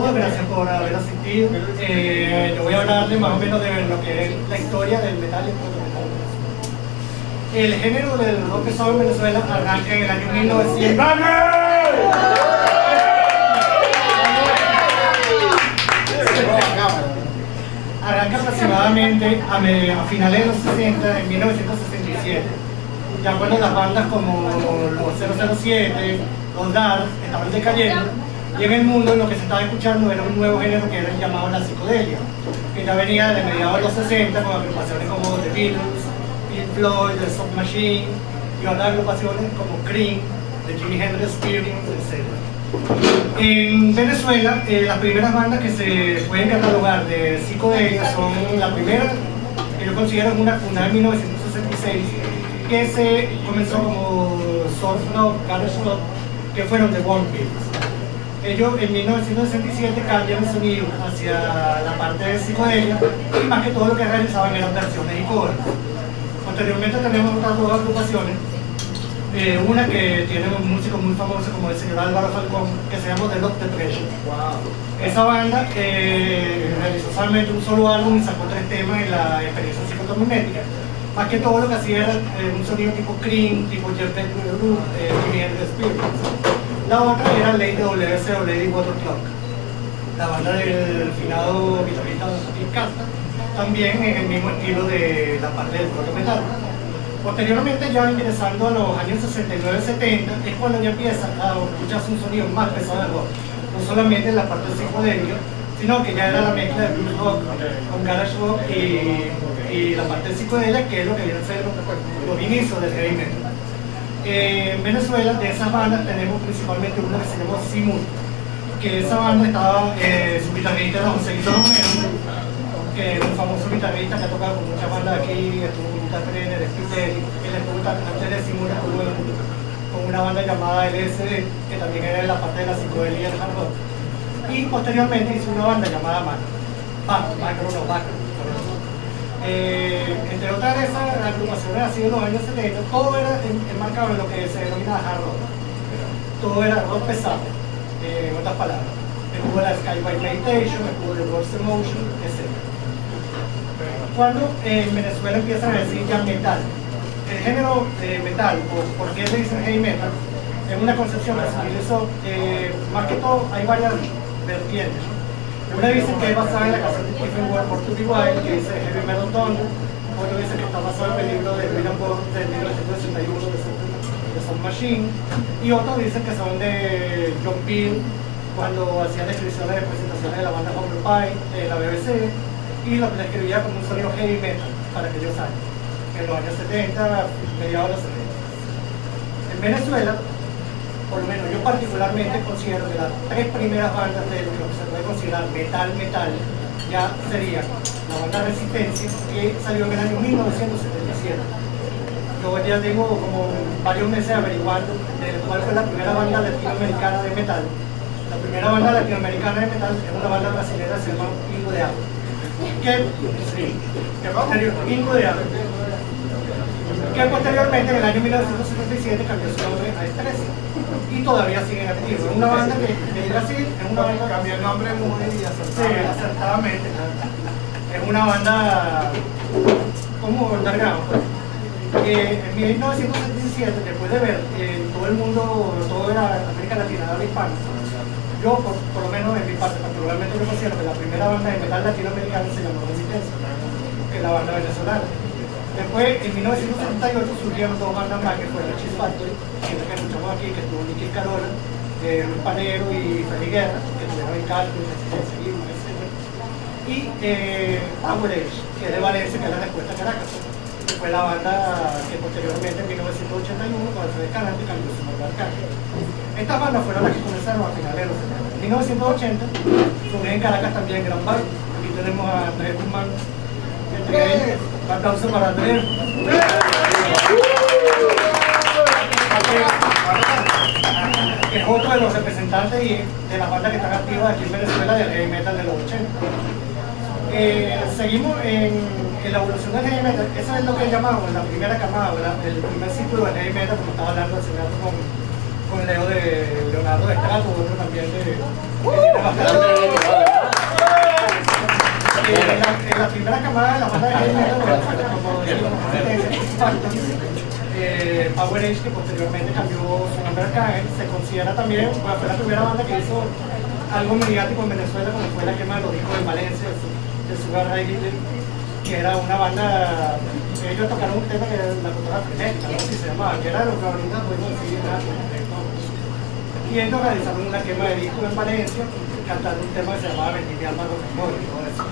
todos, gracias por haber asistido. Yo voy a hablarles más o menos de lo que es la historia del metal y el proto-metal. El género del rock pesado en Venezuela arranca en el año 1900. Arranca aproximadamente a finales de los 60, en 1967. Ya cuando las bandas como los 007, los Dark estaban decayendo, y en el mundo lo que se estaba escuchando era un nuevo género que era el llamado la psicodelia, que ya venía de mediados de los 60 con agrupaciones como The Beatles, Pink Floyd, The Soft Machine y otras agrupaciones como Cream, The Jimi Hendrix Experience, etc. En Venezuela, las primeras bandas que se pueden catalogar de psicodelia son la primera, que yo considero una fundada en 1966, que se comenzó como surf rock, garage rock, que fueron The Bumpkins. Ellos en 1967 cambian el sonido hacia la parte de psicodelia y más que todo lo que realizaban eran versiones y covers. Posteriormente tenemos otras dos agrupaciones, una que tiene un músico muy famoso como el señor Álvaro Falcón, que se llama The Love Depression. Esa banda realizó solamente un solo álbum y sacó 3 temas en la experiencia psicotomimética. Más que todo lo que hacía era un sonido tipo Cream, tipo Jeff Beck, Jimi Hendrix Experience. La otra era Lady WC o Lady Waterclock, la banda del finado guitarrista Steve Casta, también en el mismo estilo de la parte del proto metal. Posteriormente, ya ingresando a los años 69-70, es cuando ya empieza a escucharse un sonido más pesado del rock, no solamente en la parte psicodélica, sino que ya era la mezcla de blues rock con garage rock y la parte psicodelia, que es lo que viene a ser los inicios del heavy metal. En Venezuela, de esas bandas tenemos principalmente una que se llama Simul, que esa banda estaba, su guitarrista era José Guido Romero, que es un famoso guitarrista que ha tocado con muchas bandas aquí, estuvo con Guitar Trainer, Spiteri, él estuvo antes de Simul, estuvo con una banda llamada LSD, que también era de la parte de la psicodelia y el hard rock. Y posteriormente hizo una banda llamada Macro. Entre otras de esas agrupaciones así de los años 70, todo era enmarcado en lo que se denomina hard rock. Todo era rock pesado, en otras palabras. Estuvo la Sky by Meditation, estuvo The Worst Emotion, etc. Cuando en Venezuela empiezan a decir ya metal, el género de metal, o por qué le dicen heavy metal, es una concepción que se utilizó, más que todo hay varias vertientes. Una dice que es basada en la canción de Stephen Ward por To Be Wild, que dice Heavy Metal Thunder. Otro dice que está basado en el libro de William Burroughs de 1961 de Soft Machine. Y otros dicen que son de John Peel, cuando hacía descripciones de presentaciones de la banda Humble Pie, de la BBC, y lo describía como un sonido heavy metal para aquellos años, en los años 70, mediados de los 70. En Venezuela, por lo menos yo particularmente considero que las 3 primeras bandas de lo que se puede considerar metal, ya serían la banda Resistencia, que salió en el año 1977. Yo ya tengo como varios meses averiguando de cuál fue la primera banda latinoamericana de metal. La primera banda latinoamericana de metal es una banda brasileña que se llama Pingo de Agua. Que posteriormente en el año 1977 cambió su nombre a Estrella y todavía siguen activos. Es una banda que en Brasil es una banda, cambió el nombre muy acertadamente. Es una banda como underground. En 1977, después de ver todo el mundo, toda la América Latina habla hispana, yo por lo menos en mi parte particularmente yo considero que la primera banda de metal latinoamericana se llamó Resistencia, que es la banda venezolana. Después, en 1978 surgieron 2 bandas más, que fue la Cheese Factory, que escuchamos aquí, que estuvo Nicky Carola, Luis Panero y Freddy Guerra, que estuvieron en Cálculo, Resistencia, etc. Y Power Age, que es de Valencia, que es la respuesta a Caracas, que fue la banda que posteriormente, en 1981, cuando fue Escalante, cambió su nombre a Arcángel. Estas bandas fueron las que comenzaron a finales de los 70. En 1980 surge en Caracas también Gran Bar. Aquí tenemos a Andrés Guzmán, entre ellos. Un aplauso para Andrés. Que es otro de los representantes de las bandas que están activas aquí en Venezuela del heavy metal de los 80. Seguimos en la evolución del heavy metal. Eso es lo que llamamos la primera camada, el primer ciclo del heavy metal, como estaba hablando el señor con Leo de Leonardo de Strato, otro también de la primera camada de la banda de heavy metal, como Power Age, que posteriormente cambió su nombre a Arcángel, se considera también, bueno, fue la primera banda que hizo algo mediático en Venezuela, como fue la quema de los discos de Valencia, de Sugar Ray Hitler, que era una banda, ellos tocaron un tema que era la cultura frenética, no sé si se llamaba, que era lo que ahorita podemos decir nada. Y ellos realizaron una quema de discos en Valencia, cantando un tema que se llamaba Vendí mi alma con amor y todo eso.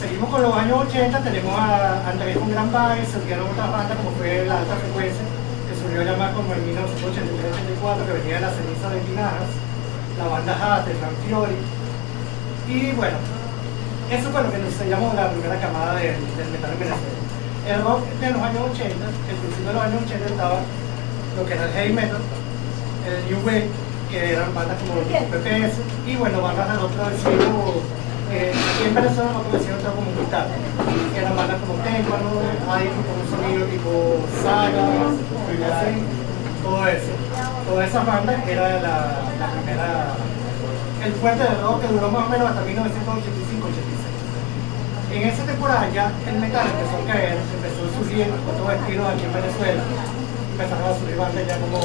Seguimos con los años 80, tenemos a Andrés con Gran Baile, surgieron otras bandas como fue La Alta Frecuencia, que surgió ya más como en 1983-84, que venía de la ceniza de Tinajas, la banda Hat, de Frank Fiori. Y bueno, eso fue lo que nos llamó la primera camada del metal en Venezuela. El rock de los años 80, el principio de los años 80 estaba lo que era el heavy metal, el new wave, que eran bandas como PPS, y bueno, bandas del otro estilo. Aquí en Venezuela lo que decían como militar, eran bandas como Témpano, hay con un sonido tipo Saga, todo eso. Todas esas bandas era la primera, el fuerte de rock que duró más o menos hasta 1985-86. En esa temporada ya el metal empezó a caer, empezó a surgir otros estilos aquí en Venezuela, empezaron a surgir bandas ya como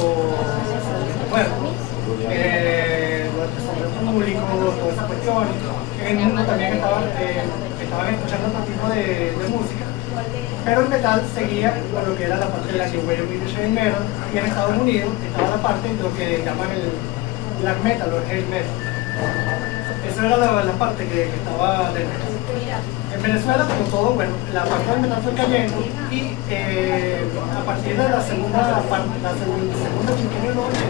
sobre público, todas esas cuestiones. En el mundo también estaban escuchando otro tipo de música, pero el metal seguía con lo que era la parte de la New Wave y Heavy Metal, y en Estados Unidos estaba la parte de lo que llaman el black metal o el heavy metal. Esa era la parte que estaba del metal. En Venezuela, como todo, bueno, la parte del metal fue cayendo y a partir de la segunda quinquenio de los 80,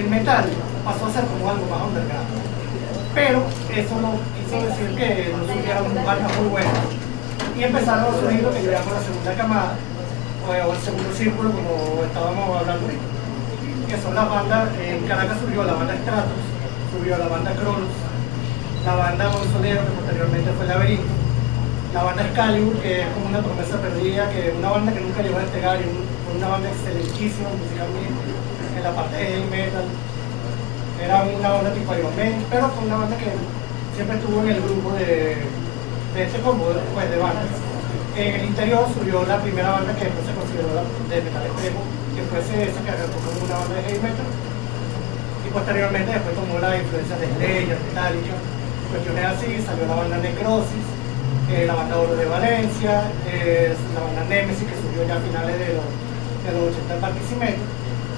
el metal pasó a ser como algo más underground. Pero eso no quiso decir que no surgieran bandas muy buenas. Y empezaron a surgir lo que yo llamo la segunda camada, o el segundo círculo, como estábamos hablando ahorita, que son las bandas. En Caracas surgió la banda Stratos, surgió la banda Cronos, la banda Monzonero, que posteriormente fue Laberinto, la banda Excalibur, que es como una promesa perdida, que es una banda que nunca llegó a despegar, y una banda excelentísima musicalmente, en la parte de heavy metal. Era una banda tipo Iron Man, pero fue una banda que siempre estuvo en el grupo de este combo pues, de bandas. En el interior surgió la primera banda que después se consideró de metal extremo, que fue esa que arrancó como una banda de heavy metal, y posteriormente después tomó la influencia de Slayer, Metallica, cuestiones así. Salió la banda Necrosis, la banda Oro de Valencia, la banda Nemesis, que surgió ya a finales de los 80 en Barquisimeto.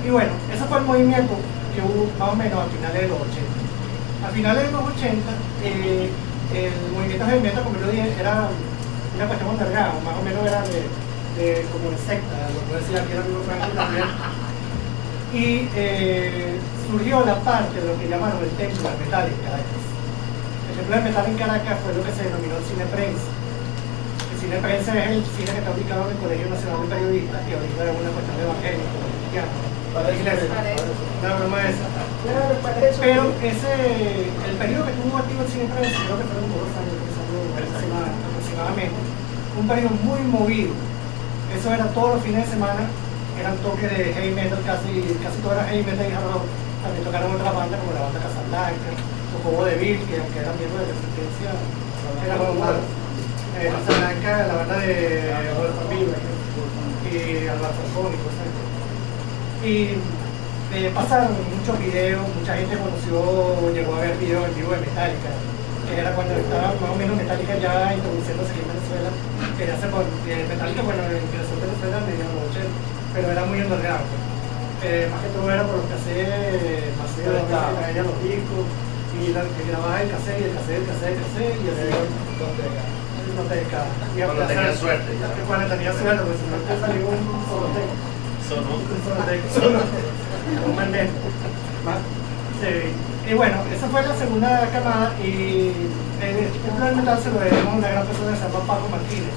Y bueno, ese fue el movimiento que hubo más o menos a finales de los 80. A finales de los 80, el movimiento heavy metal, como yo dije, era una cuestión underground, más o menos era como de secta, lo puedo decir aquí el amigo Franco también. Y surgió la parte de lo que llamaron el templo del metal en Caracas. El templo del metal en Caracas fue lo que se denominó el cine prensa. El cine prensa es el cine que está ubicado en el Colegio Nacional de Periodistas, y ahorita es una cuestión de evangelio, cristiano. Para la iglesia, una broma esa. Pero el periodo que estuvo activo el cine prensa, creo que fueron 2 años, aproximadamente, un periodo muy movido. Eso era todos los fines de semana, eran toques de heavy metal, casi todo era heavy metal y hard rock. También tocaron otras bandas como la banda Casablanca, tocó Vodevil, que aunque eran miembros de la Resistencia, era como Casablanca, la banda de Rodolfo Viva y Alba Falcón y cosas así. Y pasaron muchos videos, mucha gente llegó a ver videos en vivo de Metallica, que era cuando estaba más o menos Metallica ya introduciéndose aquí en Venezuela. Quería hacer Metallica, bueno, ingresó en Venezuela en medio de los 80, pero era muy underground. Más que todo era por los cassettes masivos, que traían los discos, y que grababa el cassette, y el cassette, y así. Cuando tenía suerte. Cuando tenía suerte, pues si no te salió un soloteco. Un magneto. Sí. Y bueno, esa fue la segunda camada, y el templo del metal se lo debemos a una gran persona que se llama Paco Martínez,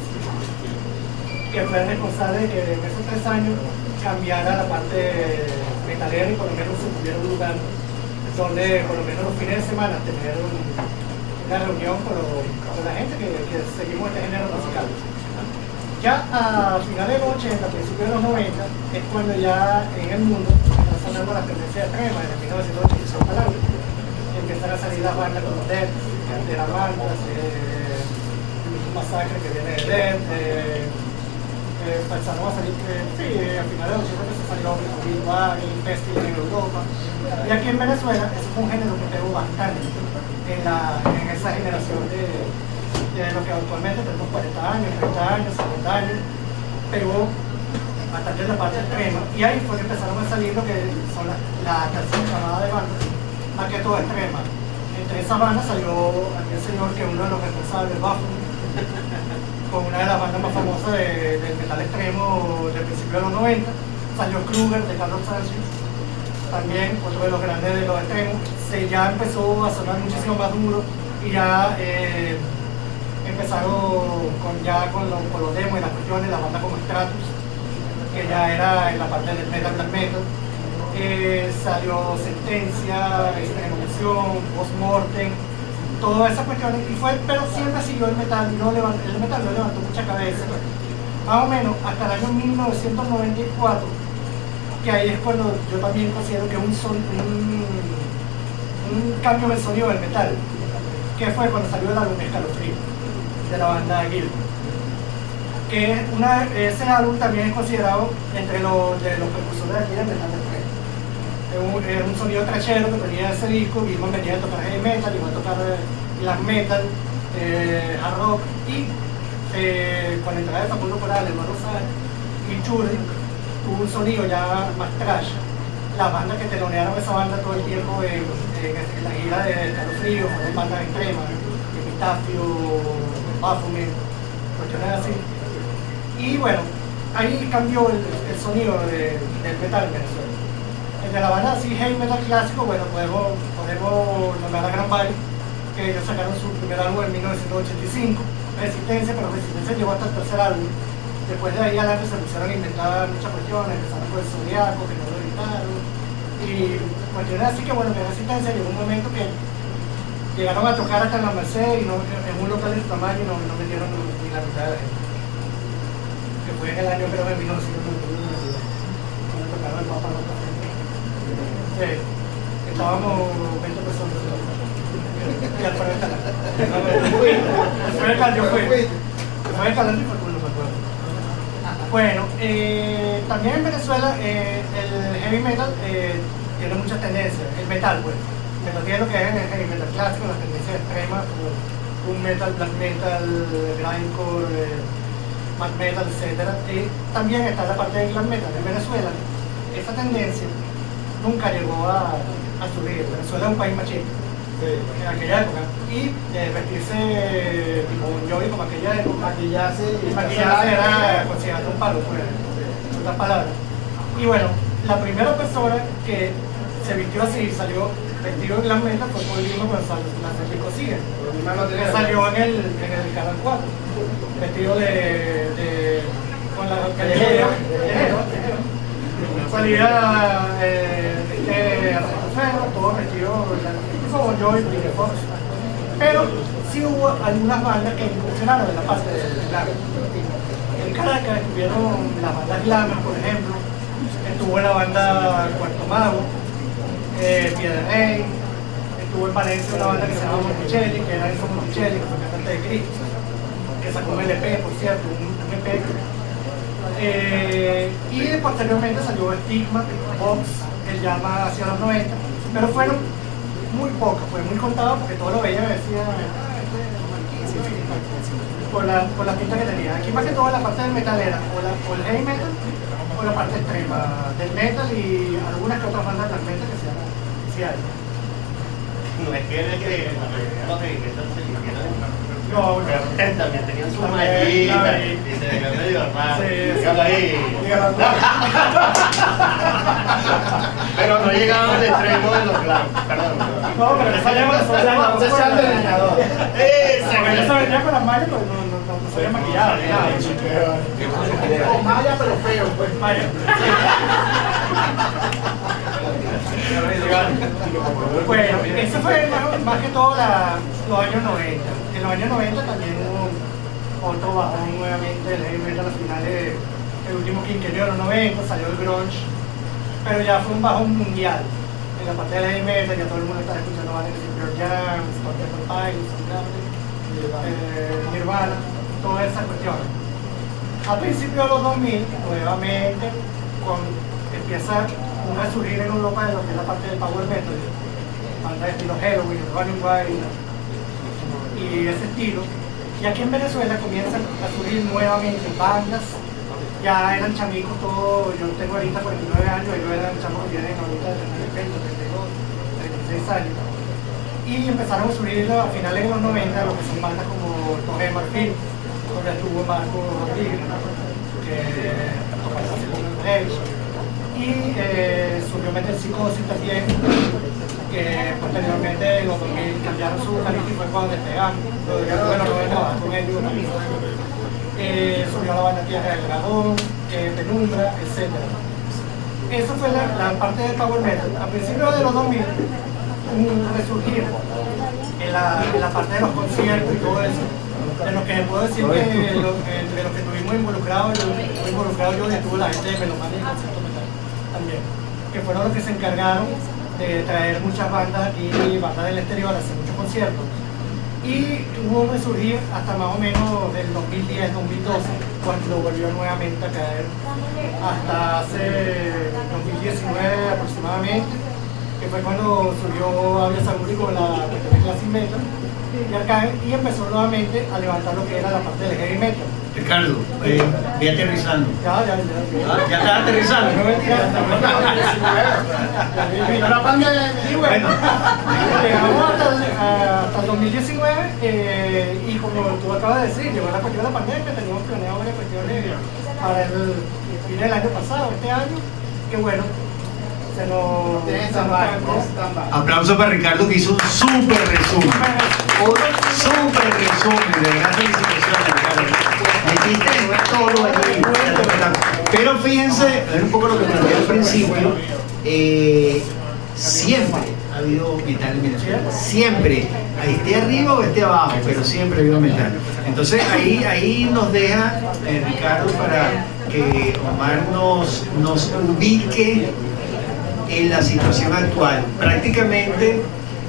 que fue el responsable de que en esos 3 años cambiara la parte metalera, y por lo menos se tuviera un lugar donde por lo menos los fines de semana tener una reunión con la gente que seguimos este género musical. Ya a finales de los 80, principios de los 90, es cuando ya en el mundo están sonando las tendencias extremas, desde 1985 para adelante, empiezan a salir las bandas como Death, de las bandas, Masacre que viene de Death, empezaron a salir, sí, a finales de los 80 se salió el Pestil en Europa. Y aquí en Venezuela, eso fue un género que pegó bastante en esa generación de lo que actualmente tenemos 40 años, 30 años, 50 años, pegó bastante en la parte extrema. Y ahí fue que empezaron a salir lo que son la tercera camada de bandas, más que todo extrema. Entre esas bandas salió aquel señor que es uno de los responsables, Baphomet, con una de las bandas más famosas del metal extremo del principio de los 90. Salió Kruger de Carlos Sánchez, también otro de los grandes de los extremos. Ya empezó a sonar muchísimo más duro y ya empezaron con los demos y las cuestiones, la banda como Stratus, que ya era en la parte del metal, black metal. Salió Sentencia, Extremación, Postmortem, todas esas cuestiones, pero siempre siguió el metal, el metal no levantó mucha cabeza, más o menos hasta el año 1994, que ahí es cuando yo también considero que un cambio del sonido del metal, que fue cuando salió el álbum Escalofrío, de la banda Guild, que ese álbum también es considerado entre los precursores de aquí del metal extremo. Era un sonido trashero que tenía ese disco. Gilman venía a tocar heavy metal, iba a tocar black metal, hard rock, y con la entrada de Facundo Coral, Eduardo Sáenz y Churri, tuvo un sonido ya más trash. Las bandas que telonearon esa banda todo el tiempo en la gira de Escalofrío fueron bandas extremas, Epitafio, Baphomet, cuestiones así. Y bueno, ahí cambió el sonido del metal en Venezuela. De la banda así heavy metal clásico, bueno, podemos nombrar a Gran Valley, que ellos sacaron su primer álbum en 1985, Resistencia, pero Resistencia llegó hasta el tercer álbum. Después de ahí adelante se pusieron a inventar muchas cuestiones, empezaron con el Zodiaco, que no lo editaron, y cuestiones así que bueno, que Resistencia llegó un momento que llegaron a tocar hasta en la Merced y en un local de su tamaño y no metieron ni la mitad de la gente. Que fue en el año, creo, de 1991, cuando tocaron el Papa Roca. Estábamos 20 personas y Alfredo Escalante. Yo fui. Alfredo Escalante y Facundo, me acuerdo. Bueno, también en Venezuela el heavy metal tiene muchas tendencias. El metal, pues. El metal tiene lo que es el heavy metal clásico, las tendencias extremas, como un metal, black metal, grindcore, math metal, etc. También está la parte del glam metal. En Venezuela, esa tendencia nunca llegó a subir. Venezuela es un país machista en aquella época, y vestirse tipo un Jovi como aquella época, maquillarse era considerado un palo, pues, en otras palabras. Y bueno, la primera persona que se vistió así, salió vestido de glam metal, fue Paul Gilman cuando lanzó Pico Sigue, que salió en el Canal 4, vestido con la callejera, salía todo vestido como yo y Peter Fox. Pero sí hubo algunas bandas que incursionaron en la parte del glam. En Caracas estuvieron las bandas glam, por ejemplo, estuvo la banda Cuarto Mago, Piedra Rey, estuvo en Valencia una banda que se llama Monticelli, que era Enzo Monticelli, que fue cantante de Cristo, que sacó un LP, por cierto, un EP. Y posteriormente salió Stigma, Vox, el llama hacia los 90, pero fueron muy pocos, fue muy contado porque todo lo veía me decía por la pinta que tenía. Aquí más que todo la parte del metal era o el heavy metal o la parte extrema del metal y algunas que otras bandas del metal que se llaman, sí hay. No es que los heavy metal se hicieron. No, pero también tenían su mallita y se veían medio raro. Dígalo ahí. Pero no llegaban al extremo de los glam, perdón. No, pero esa llama se sale del leñador. Porque ella se venía con las mallas, pues no se había maquillado. Con malla, pero feo, pues. Malla. Bueno, eso fue más que todo los años 90. En los años 90 también hubo otro bajón nuevamente del heavy metal a finales del último quinquenio de los 90, salió el grunge, pero ya fue un bajón mundial. En la parte del heavy metal ya todo el mundo estaba escuchando bandas de Pearl Jam, Smile, Nirvana, todas esas cuestiones. A principios de los 2000, nuevamente, empieza a resurgir en Europa de lo que es la parte del power metal, bandas de estilo Halloween, Running Wild y ese estilo. Y aquí en Venezuela comienzan a surgir nuevamente bandas, ya eran chamicos todos, yo tengo ahorita 49 años, ellos eran chamacos que vienen ahorita de 30, 32, 36 años. Y empezaron a surgir a finales de los 90 lo que son bandas como Torre de Marfil, donde estuvo Marco Rodríguez, que tocó el segundo Rage. Y surgió Metal Psicosis también, que posteriormente en los 2000 cambiaron su calificación y fue cuando despegaron. Bueno, no trabajar con ellos también. Surgió la banda Tierra del Dragón, Penumbra, etc. Esa fue la parte del power metal. A principios de los 2000, un resurgir en la parte de los conciertos y todo eso. De lo que puedo decir que entre los que estuvimos involucrados, yo y estuvo la gente de Melomania y Concierto Metal también, que fueron los que se encargaron de traer muchas bandas aquí, bandas del exterior, a hacer muchos conciertos. Y hubo un resurgir hasta más o menos del 2010, 2012, cuando volvió nuevamente a caer, hasta hace 2019 aproximadamente, que fue cuando surgió Avia Saguri con la clase metal y Arcángel, y empezó nuevamente a levantar lo que era la parte del heavy metal. Ricardo, ve aterrizando. Ya ¿Ya estás aterrizando? no mentira, La pandemia. y bueno, llegamos hasta el 2019 y como tú acabas de decir, llegó la cuestión de la pandemia, teníamos planeado varias cuestiones para el fin del año pasado, este año, que bueno, se nos Aplauso para Ricardo que hizo un súper resumen. Un súper resumen, de verdad felicitaciones, Ricardo. Metiste todo allí. Pero fíjense, es un poco lo que planteé al principio. Siempre ha habido metal en Venezuela. Siempre. Esté arriba o esté abajo, pero siempre ha habido metal. Entonces ahí nos deja Ricardo para que Omar nos ubique en la situación actual. Prácticamente,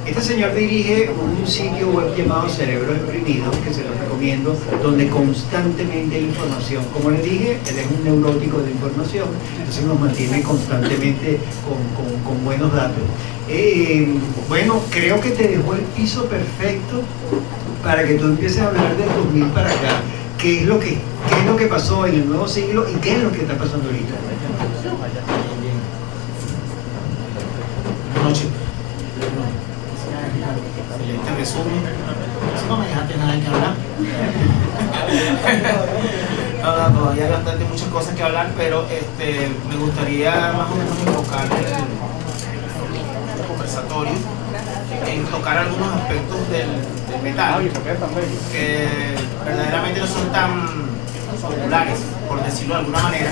este señor dirige un sitio web llamado Cerebro Exprimido, que se lo recomiendo, donde constantemente hay información. Como les dije, él es un neurótico de información, entonces nos mantiene constantemente con buenos datos. Bueno, creo que te dejó el piso perfecto para que tú empieces a hablar del 2000 para acá. ¿Qué es lo que pasó en el nuevo siglo y qué es lo que está pasando ahorita? Buenas noches. Excelente resumen. Si no me dejaste nada que hablar. No, todavía hay bastante muchas cosas que hablar, pero me gustaría más o menos enfocar el conversatorio en tocar algunos aspectos del metal que verdaderamente no son tan populares, por decirlo de alguna manera.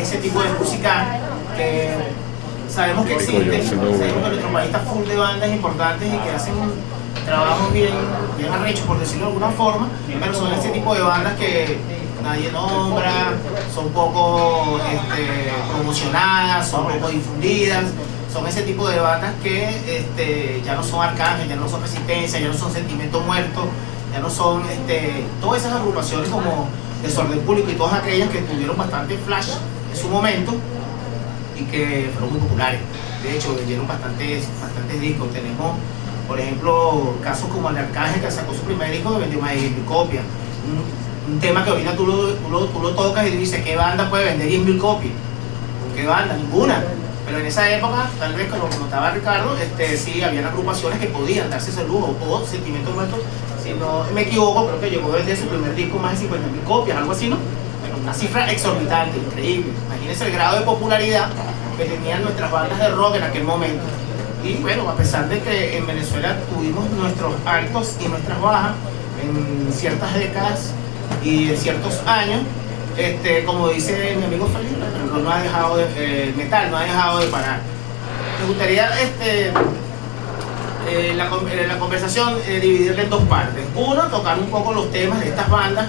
Ese tipo de música que sabemos que existe, sabemos que nuestro país está full de bandas importantes y que hacen trabajos bien arrechos, por decirlo de alguna forma, pero son ese tipo de bandas que nadie nombra, son poco promocionadas, son poco difundidas, son ese tipo de bandas que ya no son Arcángel, ya no son Resistencia, ya no son Sentimiento Muerto, ya no son todas esas agrupaciones como Desorden Público y todas aquellas que tuvieron bastante flash en su momento y que fueron muy populares. De hecho, vendieron bastantes discos. Tenemos, por ejemplo, casos como el de Arcángel, que sacó su primer disco que vendió más de 10.000 copias. Un tema que ahorita tú lo tocas y dices, ¿qué banda puede vender 10.000 copias? ¿Qué banda? Ninguna. Pero en esa época, tal vez como comentaba Ricardo, sí, habían agrupaciones que podían darse ese lujo, o Sentimiento Muerto, si no me equivoco, creo que llegó a vender su primer disco más de 50.000 copias, algo así, ¿no? Bueno, una cifra exorbitante, increíble. Imagínense el grado de popularidad que tenían nuestras bandas de rock en aquel momento. Y bueno, a pesar de que en Venezuela tuvimos nuestros altos y nuestras bajas en ciertas décadas y en ciertos años, como dice mi amigo Felipe, no ha dejado de, metal no ha dejado de parar. Me gustaría la conversación dividirla en dos partes. Uno, tocar un poco los temas de estas bandas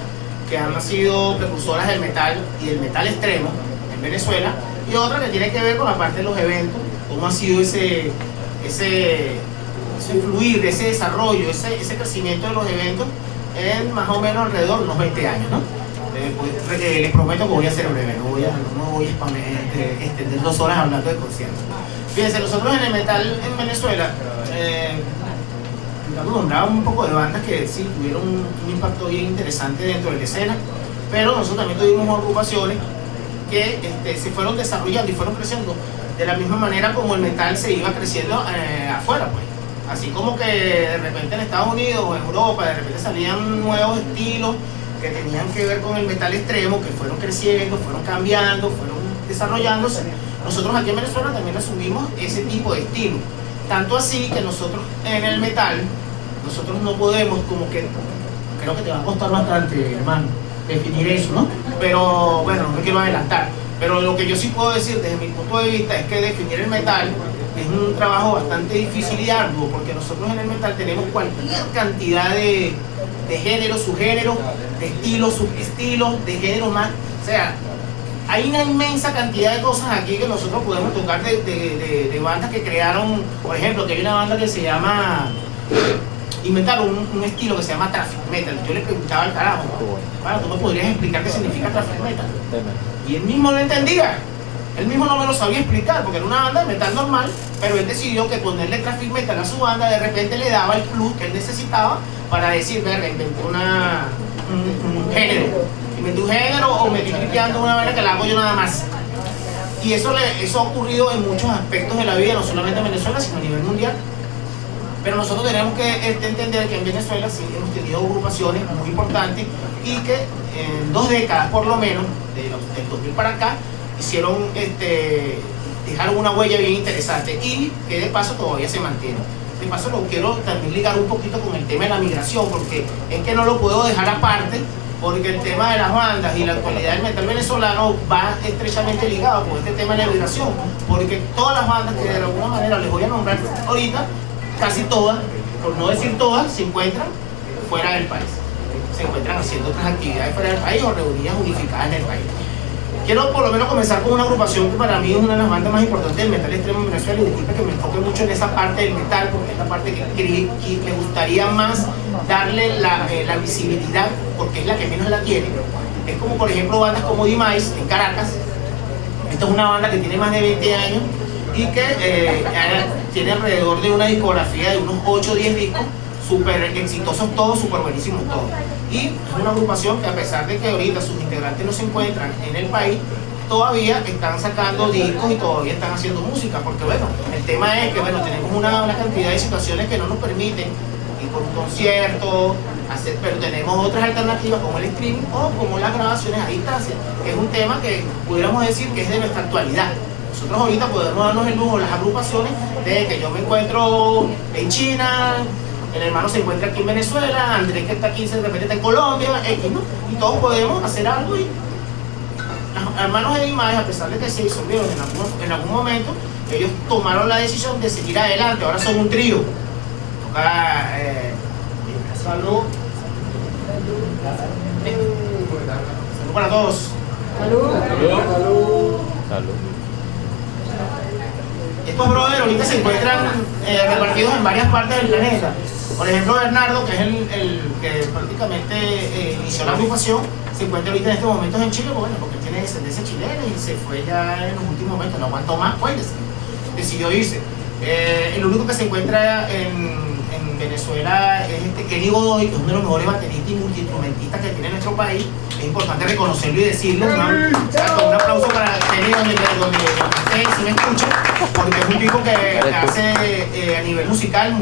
que han sido precursoras del metal y del metal extremo en Venezuela, y otra que tiene que ver con la parte de los eventos, cómo ha sido esos ese fluir, ese desarrollo, ese crecimiento de los eventos en más o menos alrededor de unos 20 años, ¿no? Les prometo que voy a ser breve, no me voy a extender 2 horas hablando de conciertos. Fíjense, nosotros en el metal en Venezuela nombraba un poco de bandas que sí tuvieron un impacto bien interesante dentro de la escena, pero nosotros también tuvimos agrupaciones que se fueron desarrollando y fueron creciendo de la misma manera como el metal se iba creciendo afuera, pues. Así como que de repente en Estados Unidos o en Europa de repente salían nuevos estilos que tenían que ver con el metal extremo, que fueron creciendo, fueron cambiando, fueron desarrollándose. Nosotros aquí en Venezuela también asumimos ese tipo de estilo. Tanto así que nosotros en el metal, nosotros no podemos, como que, creo que te va a costar bastante, hermano, definir eso, ¿no? Pero bueno, no me quiero adelantar. Pero lo que yo sí puedo decir desde mi punto de vista es que definir el metal es un trabajo bastante difícil y arduo, porque nosotros en el metal tenemos cualquier cantidad de géneros, subgéneros, de estilos, subestilos, de géneros más. O sea, hay una inmensa cantidad de cosas aquí que nosotros podemos tocar de bandas que crearon, por ejemplo, que hay una banda que se llama, inventaron un estilo que se llama Traffic Metal. Yo le preguntaba al carajo, bueno, ¿tú me podrías explicar qué significa Traffic Metal? Y él mismo no entendía. Él mismo no me lo sabía explicar, porque era una banda de metal normal, pero él decidió que ponerle Traffic Metal a su banda de repente le daba el plus que él necesitaba para decir, verga, inventé un género. Inventé un género o me estoy tripeando de una manera que la hago yo nada más. Y eso ha ocurrido en muchos aspectos de la vida, no solamente en Venezuela, sino a nivel mundial. Pero nosotros tenemos que entender que en Venezuela sí hemos tenido agrupaciones muy importantes y que en 2 décadas por lo menos, del 2000 para acá, hicieron dejaron una huella bien interesante y que de paso todavía se mantiene. De paso lo quiero también ligar un poquito con el tema de la migración, porque es que no lo puedo dejar aparte, porque el tema de las bandas y la actualidad del metal venezolano va estrechamente ligado con este tema de la migración, porque todas las bandas que de alguna manera les voy a nombrar ahorita, casi todas, por no decir todas, se encuentran fuera del país, se encuentran haciendo otras actividades fuera del país o reunidas unificadas en el país. Quiero por lo menos comenzar con una agrupación que para mí es una de las bandas más importantes del metal extremo en Venezuela, y disculpe que me enfoque mucho en esa parte del metal, porque es la parte que me gustaría más darle la visibilidad, porque es la que menos la tiene. Es como por ejemplo bandas como Dimais en Caracas. Esta es una banda que tiene más de 20 años y que tiene alrededor de una discografía de unos 8 o 10 discos, súper exitosos todos, súper buenísimos todos. Y es una agrupación que a pesar de que ahorita sus integrantes no se encuentran en el país, todavía están sacando discos y todavía están haciendo música, porque bueno, el tema es que bueno, tenemos una cantidad de situaciones que no nos permiten ir por un concierto, pero tenemos otras alternativas como el streaming o como las grabaciones a distancia, que es un tema que pudiéramos decir que es de nuestra actualidad. Nosotros ahorita podemos darnos el lujo, las agrupaciones, de que yo me encuentro en China, el hermano se encuentra aquí en Venezuela, Andrés que está aquí de repente está en Colombia, X, ¿no? Y todos podemos hacer algo. Y los hermanos de Dimais, a pesar de que se disolvieron en algún momento, ellos tomaron la decisión de seguir adelante. Ahora son un trío. Toca, salud. Salud para todos. Salud. Estos brothers ahorita se encuentran repartidos en varias partes del planeta. Por ejemplo, Bernardo, que es el que prácticamente inició la agrupación, se encuentra ahorita en estos momentos en Chile, bueno, porque tiene descendencia chilena y se fue ya en los últimos momentos, no aguantó más, pues decidió irse. El único que se encuentra en Venezuela es Kenny Godoy, que es uno de los mejores bateristas y multiinstrumentistas que tiene nuestro país. Es importante reconocerlo y decirlo. Un aplauso para Kenny donde ustedes se me escuchan, porque es un tipo que hace a nivel musical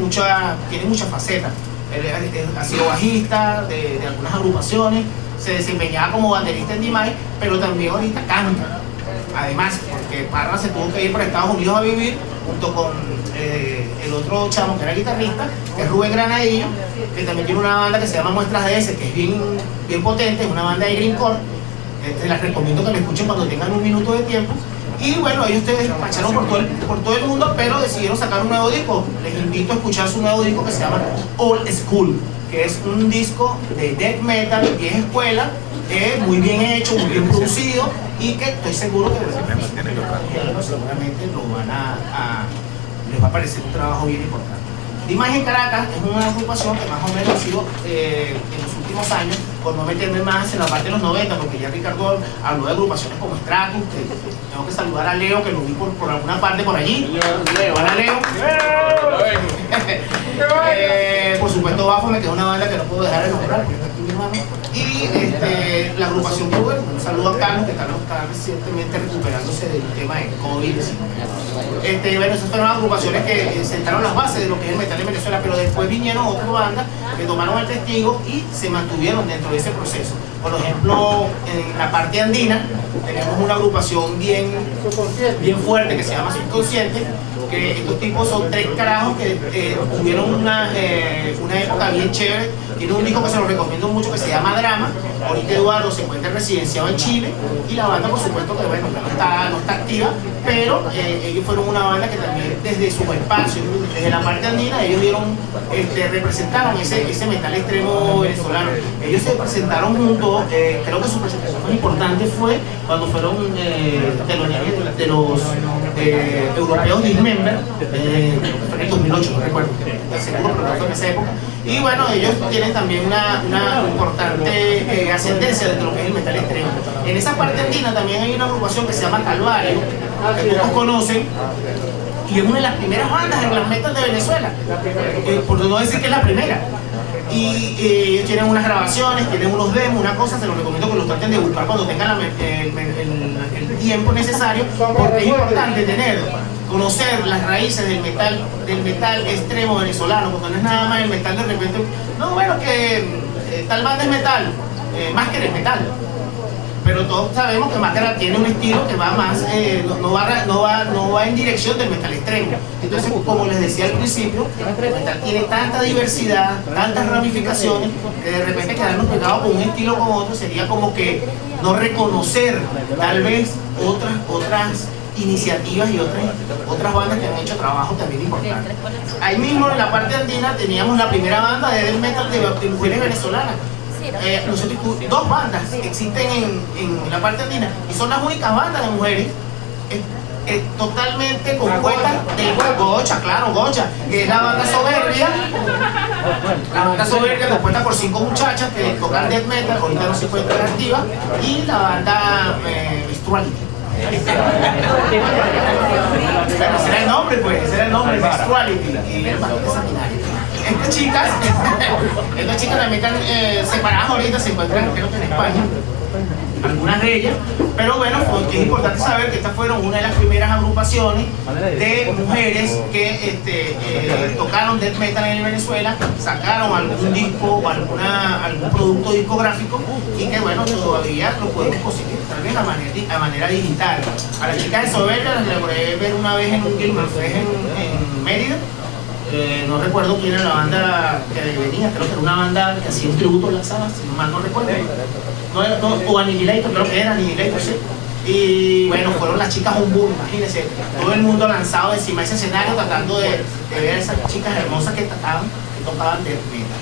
tiene muchas facetas. Él ha sido bajista de algunas agrupaciones, se desempeñaba como baterista en Dimais, pero también ahorita canta. Además, porque Parra se tuvo que ir para Estados Unidos a vivir junto con el otro chamo que era guitarrista, que es Rubén Granadillo, que también tiene una banda que se llama Muestras de ese, que es bien potente, es una banda de greencore. Les recomiendo que lo escuchen cuando tengan un minuto de tiempo. Y bueno, ellos se despacharon por todo el mundo, pero decidieron sacar un nuevo disco. Les invito a escuchar su nuevo disco que se llama Old School, que es un disco de death metal, vieja escuela, muy bien hecho, muy bien producido, y que estoy seguro que seguramente les va a parecer un trabajo bien importante. Dimas en Caracas es una agrupación que más o menos ha sido en los últimos años, por no meterme más en la parte de los 90, porque ya Ricardo habló de agrupaciones como Stratus, que tengo que saludar a Leo, que lo vi por alguna parte por allí. Hola Leo. Por supuesto Baphomet, que es una banda que no puedo dejar de nombrar, porque está aquí mi hermano. Y la agrupación Power, un saludo a Carlos, que Carlos está recientemente recuperándose del tema de COVID-19. Bueno, esas fueron agrupaciones que sentaron las bases de lo que es el metal en Venezuela, pero después vinieron otras bandas que tomaron el testigo y se mantuvieron dentro de ese proceso. Por ejemplo, en la parte andina tenemos una agrupación bien fuerte que se llama Subconsciente, que estos tipos son 3 carajos que tuvieron una época bien chévere. Tiene un disco que se lo recomiendo mucho que se llama Drama. Ahorita Eduardo se encuentra residenciado en Chile y la banda, por supuesto, que bueno, no está activa, pero ellos fueron una banda que también desde su espacio, desde la parte andina, ellos representaron ese metal extremo venezolano. Ellos se presentaron juntos, creo que su presentación más importante fue cuando fueron teloneros de los europeos Dismember, en el 2008, no recuerdo, seguro, pero fue en esa época. Y bueno, ellos tienen también una importante ascendencia dentro de lo que es el metal extremo. En esa parte andina también hay una agrupación que se llama Calvario, que pocos conocen, y es una de las primeras bandas en las metal de Venezuela, por no decir que es la primera. Y ellos tienen unas grabaciones, tienen unos demos, una cosa, se los recomiendo que los traten de buscar cuando tengan el tiempo necesario, porque es importante conocer las raíces del metal extremo venezolano, porque no es nada más el metal de repente, no, bueno, que tal banda es metal, Máscara es metal, pero todos sabemos que Máscara tiene un estilo que va más, no va en dirección del metal extremo. Entonces, como les decía al principio, el metal tiene tanta diversidad, tantas ramificaciones, que de repente quedarnos pegados con un estilo como otro sería como que no reconocer tal vez otras iniciativas y otras bandas que han hecho trabajo también importante. Ahí mismo en la parte andina teníamos la primera banda de death metal de mujeres venezolanas. Nosotros, 2 bandas existen en la parte andina y son las únicas bandas de mujeres totalmente compuestas de Gocha, claro, Gocha, que es la banda Soberbia. La banda Soberbia compuesta por 5 muchachas que tocan death metal, ahorita no se encuentran activas, y la banda Menstruality. Ese era el nombre, pues, Menstruality, y es bastante sanguinario. Estas chicas también están separadas ahorita, se encuentran creo que en España, algunas de ellas, pero bueno, porque es importante saber que estas fueron una de las primeras agrupaciones de mujeres que tocaron death metal en Venezuela, sacaron algún disco o algún producto discográfico y que bueno, todavía lo podemos conseguir tal vez a manera digital. A las chicas de Soberbia las logré ver una vez en un Gilman Fest en Mérida. No recuerdo quién era la banda que venía, creo que era una banda que hacía un tributo a las Sabas, si mal no recuerdo. O Annihilator, creo que era Annihilator, sí. Y bueno, fueron las chicas un boom, imagínense, todo el mundo lanzado encima de ese escenario tratando de ver a esas chicas hermosas que tocaban death metal.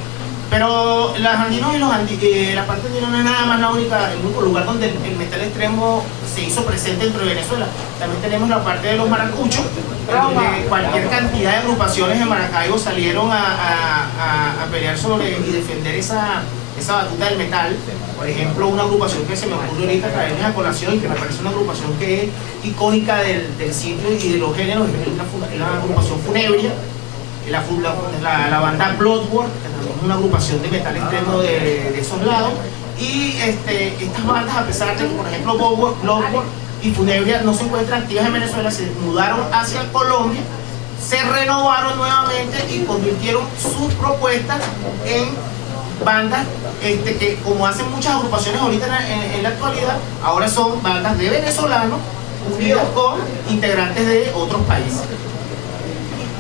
Pero las andinos y la parte andina no es nada más el único lugar donde el metal extremo se hizo presente dentro de Venezuela. También tenemos la parte de los maracuchos, donde cualquier cantidad de agrupaciones en Maracaibo salieron a pelear sobre y defender esa batuta del metal. Por ejemplo, una agrupación que se me ocurre ahorita traerles a colación y que me parece una agrupación que es icónica del sitio y de los géneros, es la agrupación Funebria. La banda Bloodworth, que es una agrupación de metal extremo de esos lados, y estas bandas, a pesar de que por ejemplo Bloodworth y Funebria no se encuentran activas en Venezuela, se mudaron hacia Colombia, se renovaron nuevamente y convirtieron sus propuestas en bandas que, como hacen muchas agrupaciones ahorita en la actualidad, ahora son bandas de venezolanos unidas con integrantes de otros países.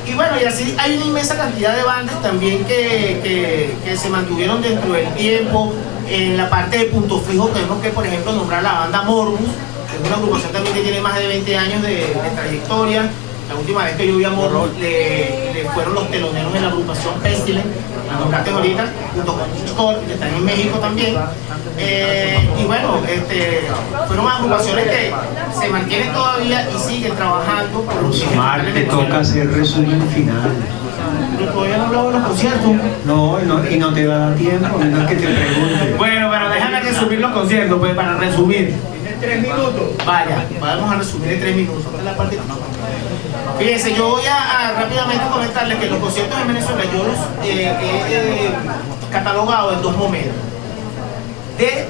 Y bueno, y así hay una inmensa cantidad de bandas también que se mantuvieron dentro del tiempo. En la parte de Punto Fijo tenemos que, por ejemplo, nombrar la banda Morbus, que es una agrupación también que tiene más de 20 años de trayectoria. La última vez que yo vi a Morbus le fueron los teloneros de la agrupación Pestilence, la nombraste ahorita, junto con Scott, que están en México también. Y bueno, fueron agrupaciones que se mantienen todavía y siguen trabajando. Osmar, te toca hacer resumen final. Pero todavía no hablaba de los conciertos. No, y no te va a dar tiempo, menos que te pregunte. Bueno, pero déjame resumir los conciertos, pues, para resumir. Tienes 3 minutos. Vaya, vamos a resumir en 3 minutos. Esta es la parte que no. Fíjense, yo voy a rápidamente comentarles que los conciertos en Venezuela yo los he catalogado en 2 momentos. De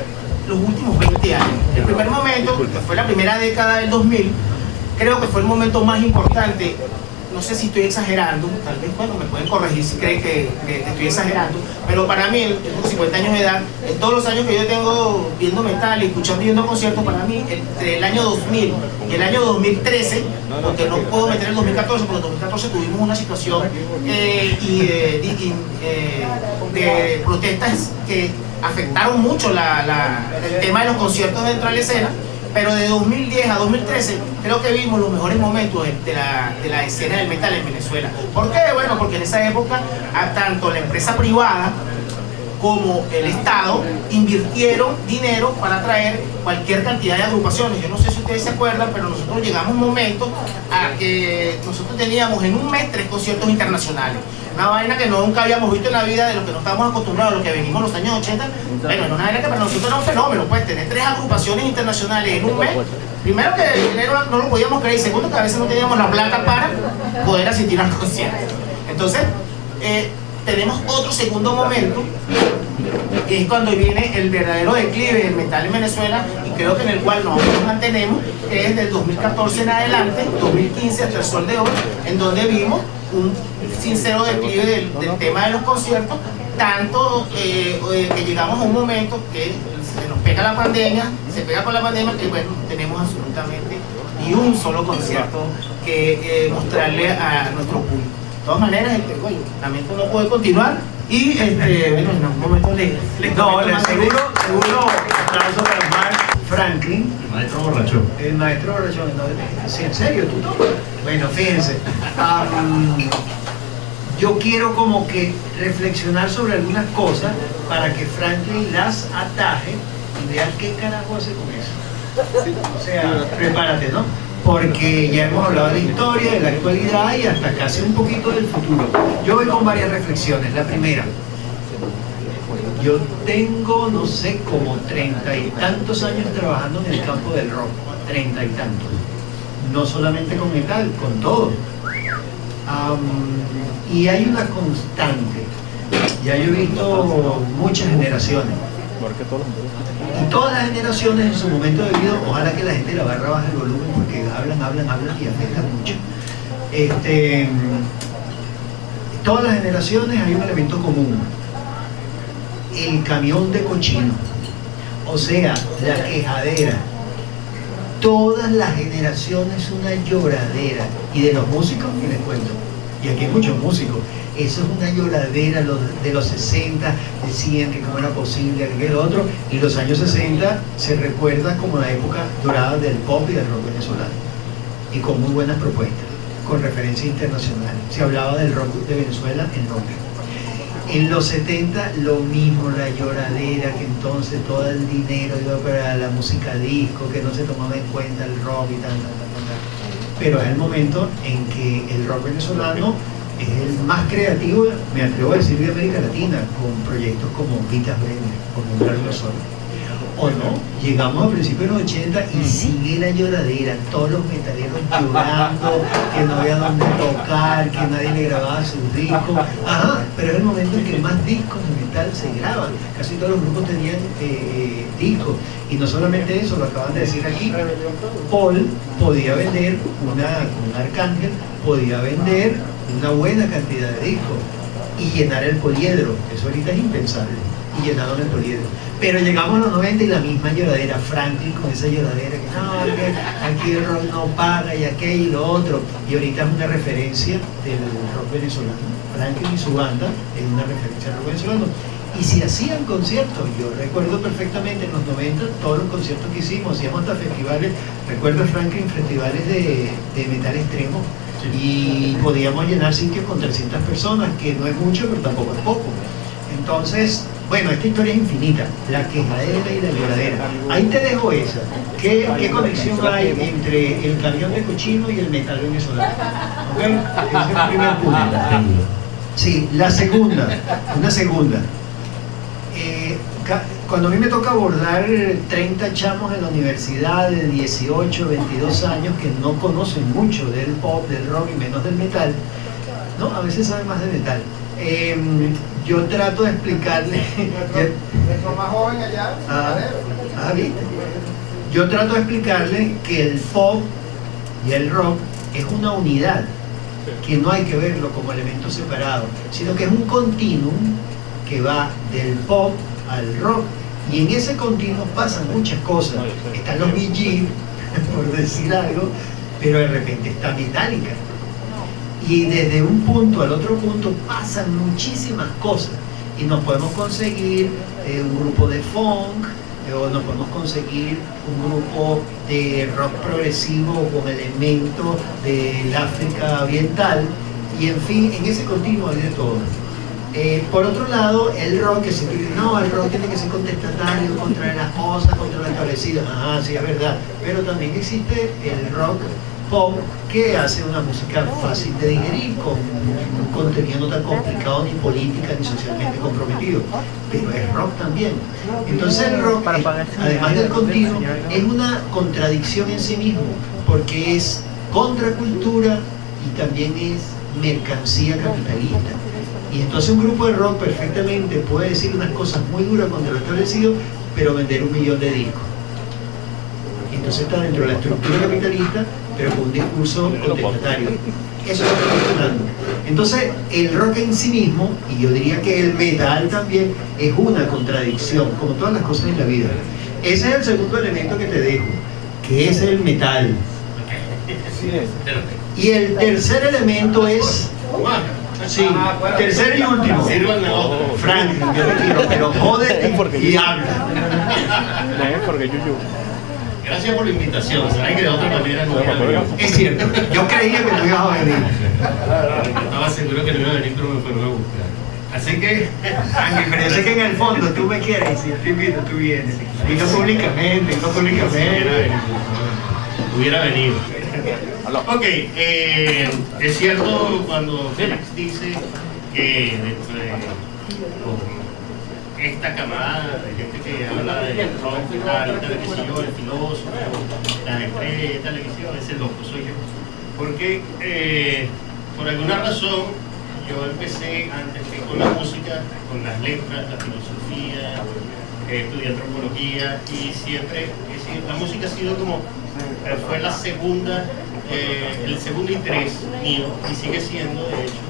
los últimos 20 años. El primer momento, que fue la primera década del 2000, creo que fue el momento más importante. No sé si estoy exagerando, tal vez, bueno, me pueden corregir si creen que estoy exagerando, pero para mí, tengo 50 años de edad, en todos los años que yo tengo viendo metal y escuchando y viendo conciertos, para mí, entre el año 2000 y el año 2013, porque no puedo meter el 2014, porque en 2014 tuvimos una situación de protestas que afectaron mucho el tema de los conciertos dentro de la escena. Pero de 2010 a 2013 creo que vimos los mejores momentos de la escena del metal en Venezuela. ¿Por qué? Bueno, porque en esa época tanto la empresa privada como el Estado invirtieron dinero para traer cualquier cantidad de agrupaciones. Yo no sé si ustedes se acuerdan, pero nosotros llegamos a un momento a que nosotros teníamos en un mes 3 conciertos internacionales. Una vaina que nunca habíamos visto en la vida, de lo que no estábamos acostumbrados, a lo que venimos en los años 80. Bueno, era una vaina que para nosotros era un fenómeno, pues tener 3 agrupaciones internacionales en un mes. Primero que el dinero no lo podíamos creer, y segundo que a veces no teníamos la plata para poder asistir al concierto. Entonces, tenemos otro segundo momento, que es cuando viene el verdadero declive del metal en Venezuela, y creo que en el cual nosotros nos mantenemos, que es del 2014 en adelante, 2015 hasta el sol de hoy, en donde vimos un sincero declive del tema de los conciertos, tanto que llegamos a un momento que se nos pega la pandemia, se pega con la pandemia, que bueno, tenemos absolutamente ni un solo concierto que mostrarle a nuestro público. De todas maneras, bueno, lamento no poder continuar y bueno, en algún momento les No, seguro, aplauso para Mark Franklin. El maestro borracho. El maestro borrachón. No, ¿sí, en serio? ¿Tú tocas? Bueno, fíjense. Yo quiero como que reflexionar sobre algunas cosas para que Franklin las ataje y vea qué carajo hace con eso. O sea, prepárate, ¿no? Porque ya hemos hablado de la historia, de la actualidad y hasta casi un poquito del futuro. Yo voy con varias reflexiones. La primera, yo tengo, no sé, como 30 y tantos años trabajando en el campo del rock, 30 y tantos. No solamente con metal, con todo. Y hay una constante. Ya yo he visto muchas generaciones. Y todas las generaciones en su momento de vida, ojalá que la gente la barra baje el volumen porque hablan y afectan mucho. Todas las generaciones hay un elemento común: el camión de cochino, o sea, la quejadera. Todas las generaciones una lloradera. Y de los músicos, ni les cuento. Y aquí hay muchos músicos. Eso es una lloradera de los 60, decían que cómo era posible, que lo otro, y los años 60 se recuerda como la época dorada del pop y del rock venezolano, y con muy buenas propuestas, con referencia internacional. Se hablaba del rock de Venezuela en nombre. En los 70 lo mismo, la lloradera, que entonces todo el dinero iba para la música disco, que no se tomaba en cuenta el rock y tal. Pero es el momento en que el rock venezolano es el más creativo, me atrevo a decir, de América Latina, con proyectos como Vitas Bremer, como Un Largo Sol. O no, llegamos a principios de los 80 y sigue la lloradera, todos los metaleros llorando, que no había dónde tocar, que nadie le grababa sus discos. Ajá, pero es el momento en que más discos de metal se graban. Casi todos los grupos tenían discos. Y no solamente eso, lo acaban de decir aquí, Paul podía vender, un Arcángel, podía vender una buena cantidad de discos y llenar el poliedro. Eso ahorita es impensable. Y llenaron el poliedro. Pero llegamos a los 90 y la misma lloradera, Franklin con esa lloradera que no, que aquí el rock no paga y aquello y lo otro. Y ahorita es una referencia del rock venezolano. Franklin y su banda es una referencia del rock venezolano. Y si hacían conciertos, yo recuerdo perfectamente en los 90 todos los conciertos que hicimos, hacíamos hasta festivales, recuerdo Franklin, festivales de metal extremo, y podíamos llenar sitios con 300 personas, que no es mucho, pero tampoco es poco. Entonces, bueno, esta historia es infinita, la quejadera y la lloradera. Ahí te dejo esa. ¿Qué conexión hay entre el camión de cochino y el metal venezolano? ¿Okay? Ese es el primer punto. Sí, la segunda, una segunda. Cuando a mí me toca abordar 30 chamos en la universidad de 18, 22 años que no conocen mucho del pop, del rock y menos del metal, ¿no? A veces saben más de metal. Yo trato de explicarle... Nuestro más joven allá, ¿viste? Yo trato de explicarle que el pop y el rock es una unidad, que no hay que verlo como elementos separados, sino que es un continuum que va del pop al rock, y en ese continuo pasan muchas cosas. Están los Bee Gees, por decir algo, pero de repente está Metallica, y desde un punto al otro punto pasan muchísimas cosas, y nos podemos conseguir un grupo de funk, o nos podemos conseguir un grupo de rock progresivo con elementos del África oriental, y en fin, en ese continuo hay de todo. Por otro lado, el rock, que siempre dice, no, el rock tiene que ser contestatario contra las cosas, contra lo establecido. Ajá, sí, es verdad. Pero también existe el rock pop, que hace una música fácil de digerir, con un contenido no tan complicado, ni política, ni socialmente comprometido. Pero es rock también. Entonces el rock, además del continuo, es una contradicción en sí mismo, porque es contracultura y también es mercancía capitalista. Y entonces un grupo de rock perfectamente puede decir unas cosas muy duras contra lo establecido, pero vender 1 millón de discos. Entonces está dentro de la estructura capitalista, pero con un discurso contestatario. Eso es lo que estoy hablando. Entonces el rock en sí mismo, y yo diría que el metal también, es una contradicción, como todas las cosas en la vida. Ese es el segundo elemento que te dejo, que es el metal. Y el tercer elemento es... Sí, tercer y último. Frank, yo te quiero, pero jódete y habla. Gracias por la invitación. Saben que de otra manera no iba a venir. Es cierto, yo creía que no ibas a venir. Estaba seguro que no iba a venir, pero me fueron a buscar. Así que, Ángel, pero yo sé que en el fondo tú me quieres, si yo te invito, tú vienes. Y no públicamente, no públicamente. Hubiera venido. Ok, es cierto cuando Félix dice que esta camada de gente que habla de rock y tal, el filósofo, las estrellas de televisión, ese loco soy yo. Porque por alguna razón yo empecé antes que con la música, con las letras, la filosofía, estudié antropología, y siempre, la música ha sido como, fue la segunda, el segundo interés mío, y sigue siendo, de hecho,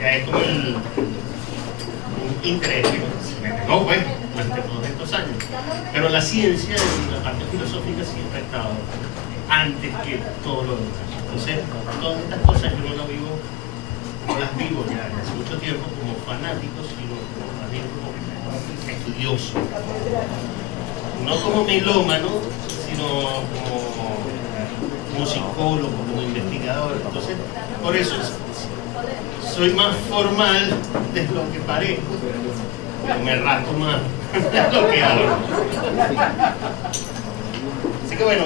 ya es como un interés que se me pegó, pues, durante todos estos años. Pero la ciencia, la parte filosófica, siempre ha estado antes que todo lo demás. Entonces, todas estas cosas yo no las vivo, no las vivo ya hace mucho tiempo como fanático, sino más bien como estudioso. No como melómano, sino como musicólogo, como investigador. Entonces, por eso soy más formal de lo que parezco, me rato más de lo que hago. Así que bueno,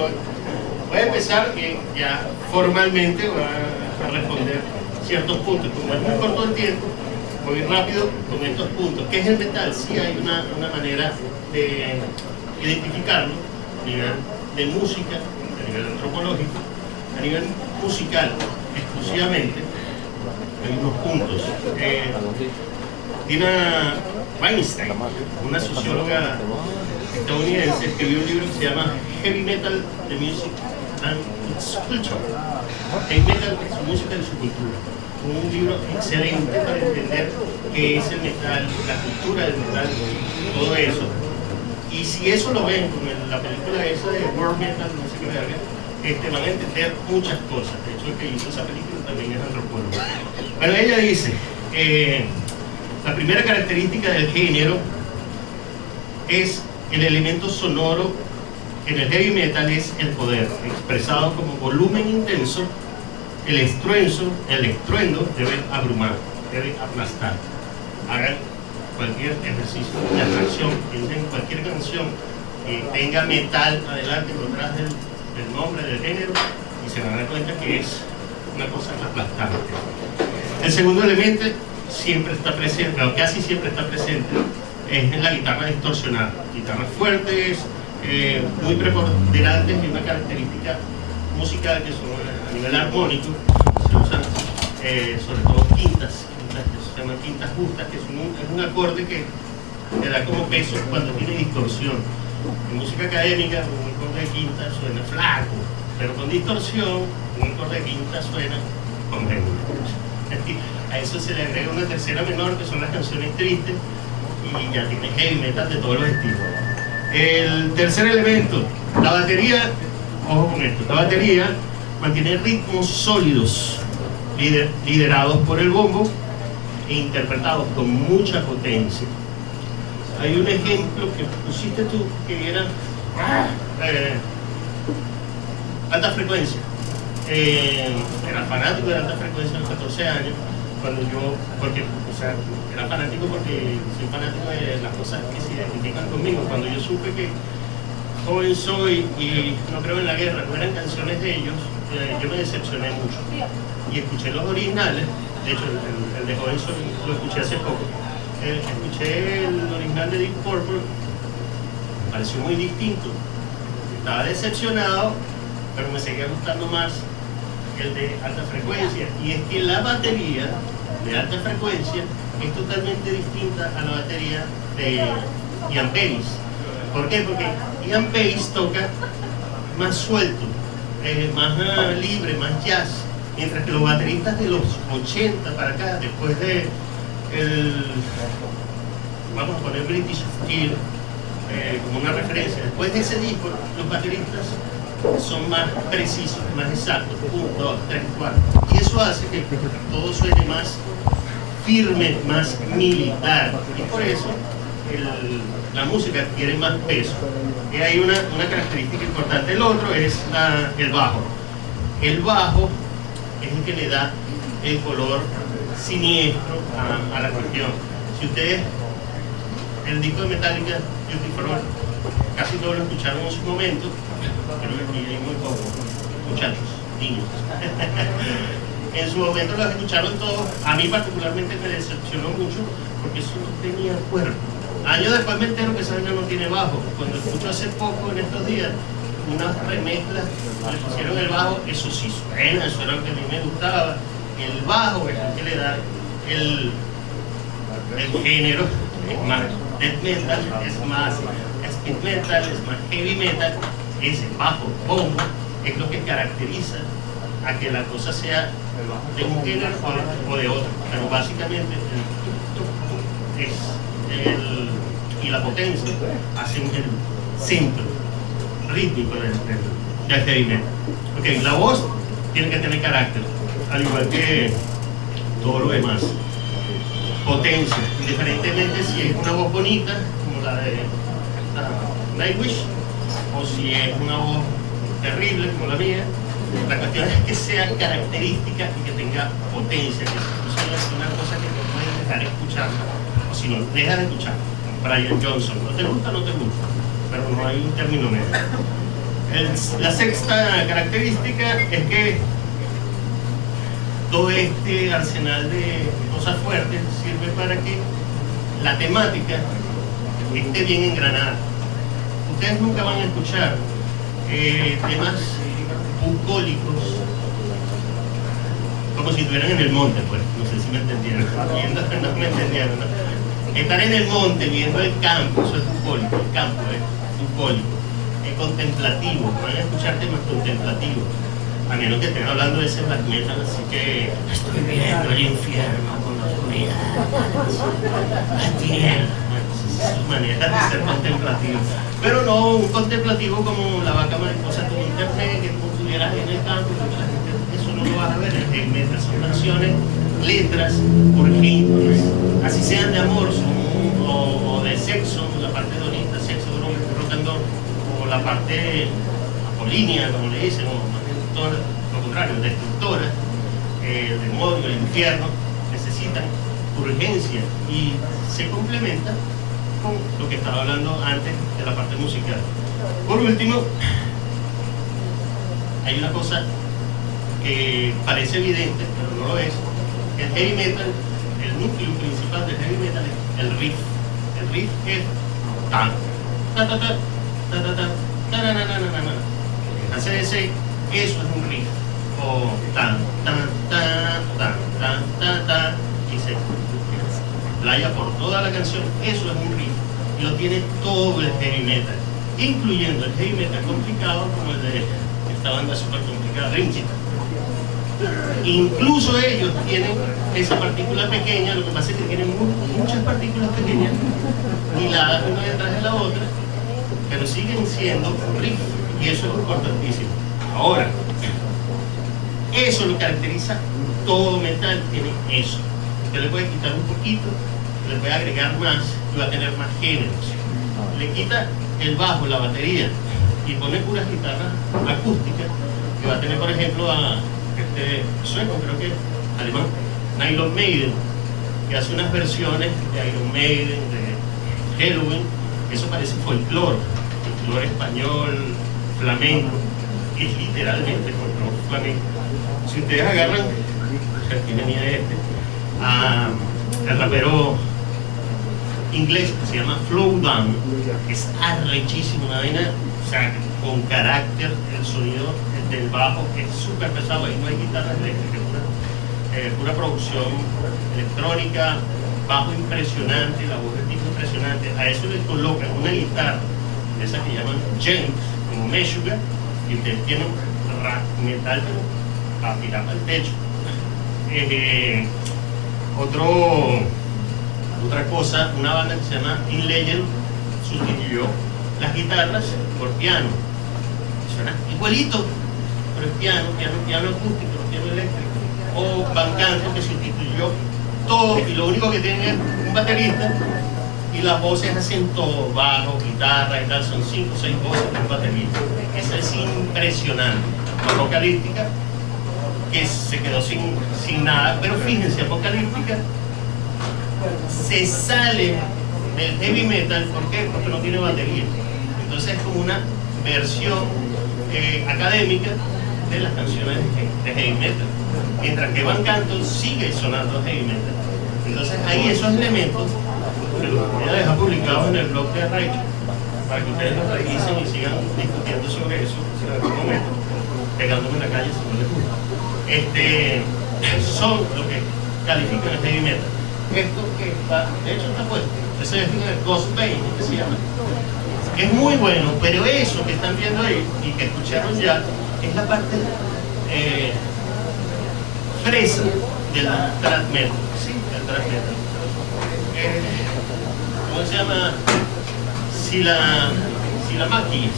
voy a empezar ya formalmente, voy a responder ciertos puntos. Como es muy corto el tiempo, voy rápido con estos puntos. ¿Qué es el metal? Sí hay una manera de identificarlo a nivel de música, a nivel antropológico, a nivel musical exclusivamente. Hay unos puntos. Dina Weinstein, una socióloga estadounidense, escribió un libro que se llama Heavy Metal, The Music and Its Culture. Heavy Metal, su música y su cultura. Un libro excelente para entender qué es el metal, la cultura del metal, todo eso. Y si eso lo ven con la película esa de World Metal, no sé qué verga, van a entender muchas cosas. De hecho, el que hizo esa película también es antropólogo. Bueno, ella dice, la primera característica del género es el elemento sonoro. En el heavy metal es el poder, expresado como volumen intenso. El estruendo debe abrumar, debe aplastar. Hagan cualquier ejercicio de atracción, piensen en cualquier canción que tenga metal adelante o detrás del nombre del género, y se van a dar cuenta que es una cosa aplastante. El segundo elemento siempre está presente, o casi siempre está presente, es en la guitarra distorsionada. Guitarras fuertes, muy preponderantes y una característica musical que son a nivel armónico, se usan sobre todo quintas que se llaman quintas justas, que es un acorde que le da como peso cuando tiene distorsión. En música académica un acorde de quinta suena flaco, pero con distorsión un acorde de quinta suena complejo. A eso se le agrega una tercera menor, que son las canciones tristes, y ya tiene heavy metal de todos los estilos. El tercer elemento, la batería. Ojo con esto, la batería mantiene ritmos sólidos, liderados por el bombo e interpretados con mucha potencia. Hay un ejemplo que pusiste tú que era alta frecuencia. Era fanático de alta frecuencia a los 14 años, cuando yo, era fanático porque soy fanático de las cosas que se identifican conmigo. Cuando yo supe que Joven Soy y No Creo en la Guerra no eran canciones de ellos, yo me decepcioné mucho. Y escuché los originales, de hecho el de Joven Soy lo escuché hace poco. Escuché el original de Deep Purple, me pareció muy distinto. Estaba decepcionado, pero me seguía gustando más el de alta frecuencia. Y es que la batería de alta frecuencia es totalmente distinta a la batería de Ian Pace. ¿Por qué? Porque Ian Pace toca más suelto, más libre, más jazz, mientras que los bateristas de los 80 para acá, después de vamos a poner British Steel como una referencia, después de ese disco, los bateristas son más precisos, más exactos, 1, 2, 3, 4, y eso hace que todo suene más firme, más militar, y por eso la música adquiere más peso. Y hay una característica importante. El otro es el bajo. El bajo es el que le da el color siniestro a la cuestión. Si ustedes, el disco de Metallica, Beauty for All, casi todos lo escucharon en su momento, pero aquí hay muy pocos muchachos, niños. En su momento lo escucharon todos. A mí particularmente me decepcionó mucho porque eso no tenía cuerpo. Años después me entero que esa vaina no tiene bajo. Cuando escucho hace poco, en estos días, unas remezclas, le pusieron el bajo, eso sí suena, eso era lo que a mí me gustaba. El bajo es el que le da el género, es más death metal, es más speed metal, es más heavy metal. Ese bajo, bombo, es lo que caracteriza a que la cosa sea de un género o de otro. Pero básicamente y la potencia hacen el centro rítmico del heavy metal. Ok, la voz tiene que tener carácter, al igual que todo lo demás. Potencia, indiferentemente si es una voz bonita, como la de Nightwish, o si es una voz terrible, como la mía. La cuestión es que sea característica y que tenga potencia, que es una cosa que no puedes dejar escuchar, o si no, deja de escuchar. Brian Johnson, ¿no te gusta? No te gusta, pero no hay un término medio. La sexta característica es que todo este arsenal de cosas fuertes sirve para que la temática esté bien engranada. Ustedes nunca van a escuchar temas bucólicos como si estuvieran en el monte, pues. No sé si me entendieron. No me entendieron, ¿no? Estar en el monte viendo el campo, eso es bucólico, el campo es bucólico. Es contemplativo, van a escuchar temas contemplativos. A menos que estén hablando de ese black metal, así que estoy viendo el infierno con la oscuridad, las tinieblas. Esa es su manera de ser contemplativo. Pero no un contemplativo como la vaca mariposa con internet, que tú estuvieras en el campo, eso no lo vas a ver en el metal. Son canciones, letras urgentes, así sean de amor o de sexo, la parte hedonista, sexo, rock and roll, o la parte apolínea, como le dicen, o todo lo contrario, destructora, el demonio, el infierno, necesitan urgencia y se complementa con lo que estaba hablando antes de la parte musical. Por último, hay una cosa que parece evidente, pero no lo es, El heavy metal, el núcleo principal del heavy metal es el riff. El riff es tan, ta ta ta, ta ta ta, ta na na na na na. Hacer eso es un riff. O tan, tan, tan, tan, tan, tan, tan, y se playa por toda la canción. Eso es un riff. Y lo tiene todo el heavy metal, incluyendo el heavy metal complicado como el de esta banda super complicada, Ringchit. Incluso ellos tienen esa partícula pequeña, lo que pasa es que tienen muchas partículas pequeñas hiladas una detrás de la otra, pero siguen siendo riff, y eso es importantísimo. Ahora, eso lo caracteriza todo metal, tiene eso. Usted le puede quitar un poquito, le puede agregar más y va a tener más géneros. Le quita el bajo, la batería y pone puras guitarras acústicas, que va a tener, por ejemplo, a este sueco, creo que alemán, Iron Maiden, que hace unas versiones de Iron Maiden, de Halloween. Eso parece folclore español, flamenco, y es literalmente folclore flamenco. Si ustedes agarran, aquí venía el rapero inglés que se llama Flowdown, es arrechísimo, una vaina, o sea, con carácter, el sonido del bajo es súper pesado, ahí no hay guitarra eléctrica, pura producción electrónica, bajo impresionante, la voz del tipo impresionante. A eso le colocan una guitarra, esa que llaman James, como Meshuggah, y ustedes tienen rap metal a tirar al techo. Otra cosa, una banda que se llama In Legend sustituyó las guitarras por piano. Suena igualito, pero es piano acústico, piano eléctrico. O Van Canto, que sustituyó todo, y lo único que tienen es un baterista, y las voces hacen todo, bajo, guitarra y tal, son 5 o 6 voces de un baterista. Esa es impresionante. Apocalíptica, que se quedó sin nada, pero fíjense, Apocalíptica se sale del heavy metal. ¿Por qué? Porque no tiene batería. Entonces es como una versión académica de las canciones de heavy metal, mientras que Van Canto sigue sonando heavy metal. Entonces ahí esos elementos los voy a dejar publicados en el blog de Rachel para que ustedes los revisen y sigan discutiendo sobre eso en algún momento, pegándome en la calle si no les gusta. Son lo que califican el heavy metal. Esto que está, de hecho está puesto, ese es el Ghost Paint, que se llama. Es muy bueno, pero eso que están viendo ahí y que escucharon ya es la parte fresa del thrash metal. Sí, el thrash metal. ¿Cómo se llama? Silamaki.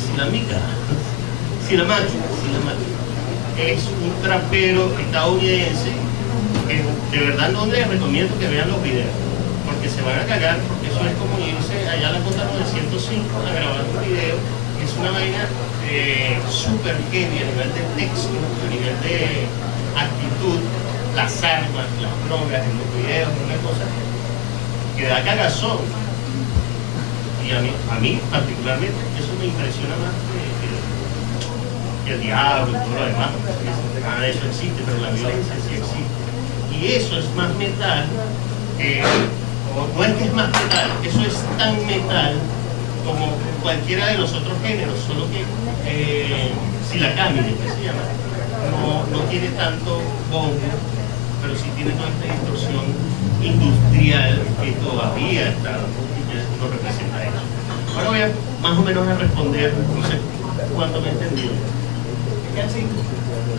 Es un trapero estadounidense que de verdad no les recomiendo que vean los videos, porque se van a cagar, porque eso es como irse allá a la Costa 905 a grabar un video. Es una vaina súper heavy a nivel de texto, a nivel de actitud, las armas, las drogas en los videos, una cosa que da cagazón. Y a mí particularmente eso me impresiona más que el diablo y todo lo demás. Nada de eso existe, pero la violencia sí existe. Y eso es más metal, o no es que es más metal, eso es tan metal como cualquiera de los otros géneros, solo que Silakamine, que se llama, no tiene tanto bombo, pero sí tiene toda esta distorsión industrial que todavía está, no representa eso. Ahora voy a más o menos a responder, no sé cuánto me he entendido.